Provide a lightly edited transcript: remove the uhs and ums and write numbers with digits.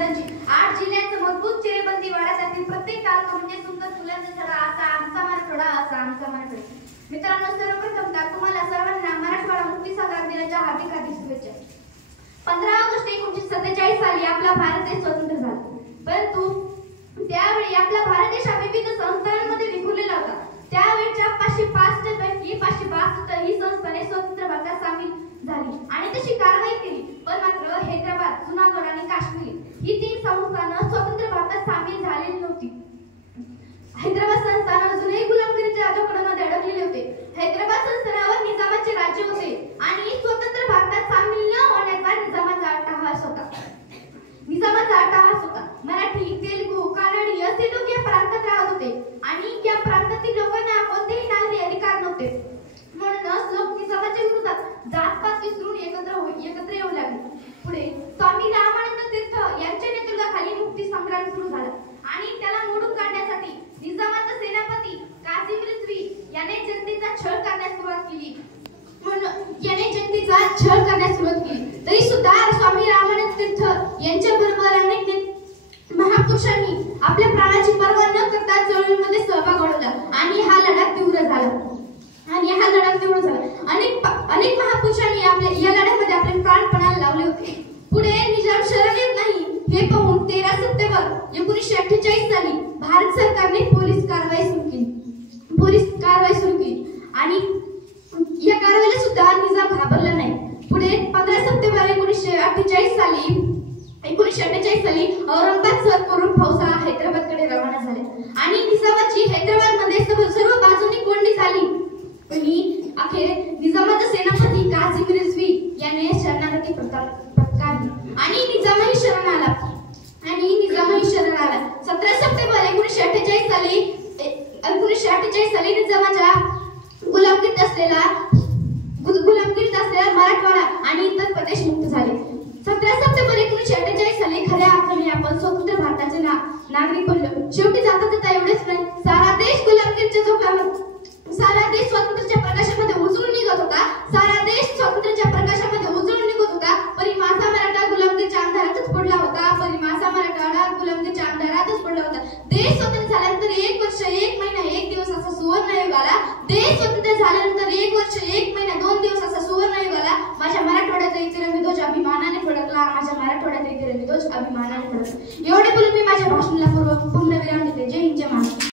महाराजांची 8 जिल्ह्यांचं मजबूत चिरेबंदी वाडा, त्यातील प्रत्येक तालुका म्हणजे सुंदर फुलांचा छडा असा आमचा मराठवाडा, असा आमचा मराठवाडा. मित्रांनो, सर्वप्रथमतः तुम्हाला सर्वांना मराठवाडा मुक्ती संग्राम दिनाच्या हार्दिक हार्दिक शुभेच्छा. 15 ऑगस्ट 1947 साली आपला भारत देश स्वतंत्र झाला, परंतु त्यावेळी आपला भारत देश हा विविध संस्थानांमध्ये विखुरलेला होता. त्यावेळच्या 505 पैकी 562 ही संस्थाने स्वतंत्र भारतात सामील झाली आणि तशी कारवाई केली. पण मात्र हैदराबाद, जुनागड आणि काश्मीर ही 3 संस्थानं स्वतंत्र भारतात सामील झालेली नव्हती. हैदराबाद संस्थान अजूनही गुलामगिरीच्या जोखडामध्ये अडकलेले होते. हैदराबाद संस्थानावर निजामाचे राज्य होते आणि स्वतंत्र भारतात सामील न होण्याचा निजामाचा अट्टहास होता. मराठी, तेलुगू, कानडी असे लोक या प्रांतात राहत होते आणि या प्रांतातील लोकांना कोणतेही नागरी अधिकार नव्हते. म्हणूनच लोक निजामाच्या विरोधात जातपात विसरून एकत्र येऊ लागले. पुढे स्वामी रामानंद तीर्थ यांच्या नेतृत्वाखाली मुक्ती संग्राम सुरू झाला आणि त्याला मोडून काढण्यासाठी निजामाचा सेनापती काझिम रिझवी याने जनतेचा छळ करण्यास सुरुवात केली. तरी सुद्धा स्वामी रामानंद तीर्थ यांच्या बरोबर अनेक महापुरुषांनी आपल्या प्राणाची पर्वा न करता चळवळीमध्ये सहभाग नोंदवला आणि हा लढा तीव्र झाला. अनेक महापुरुषांनी या लढ्यामध्ये आपले प्राण पणाला लावले होते. पुढे निजाम शरण येत नाही हे पाहून 13 सप्टेंबर 1948 साली भारत सरकारने पोलीस कारवाई सुरू केली आणि या कारवाईला सुद्धा निजाम घाबरला नाही. पुढे 15 सप्टेंबर 1948 साली औरंगाबाद सर करून फौजा हैदराबादकडे रवाना झाल्या आणि निजामाची हैदराबादमध्ये सर्व बाजूनी कोंडी झाली. आणि अखेर निजामाचा सेनापती काझिम रिझवी याने शरणागती पत्करली आणि निजामही शरण आला. 17 सप्टेंबर 1948 साली निजामाच्या गुलामगिरीत असलेला मराठवाडा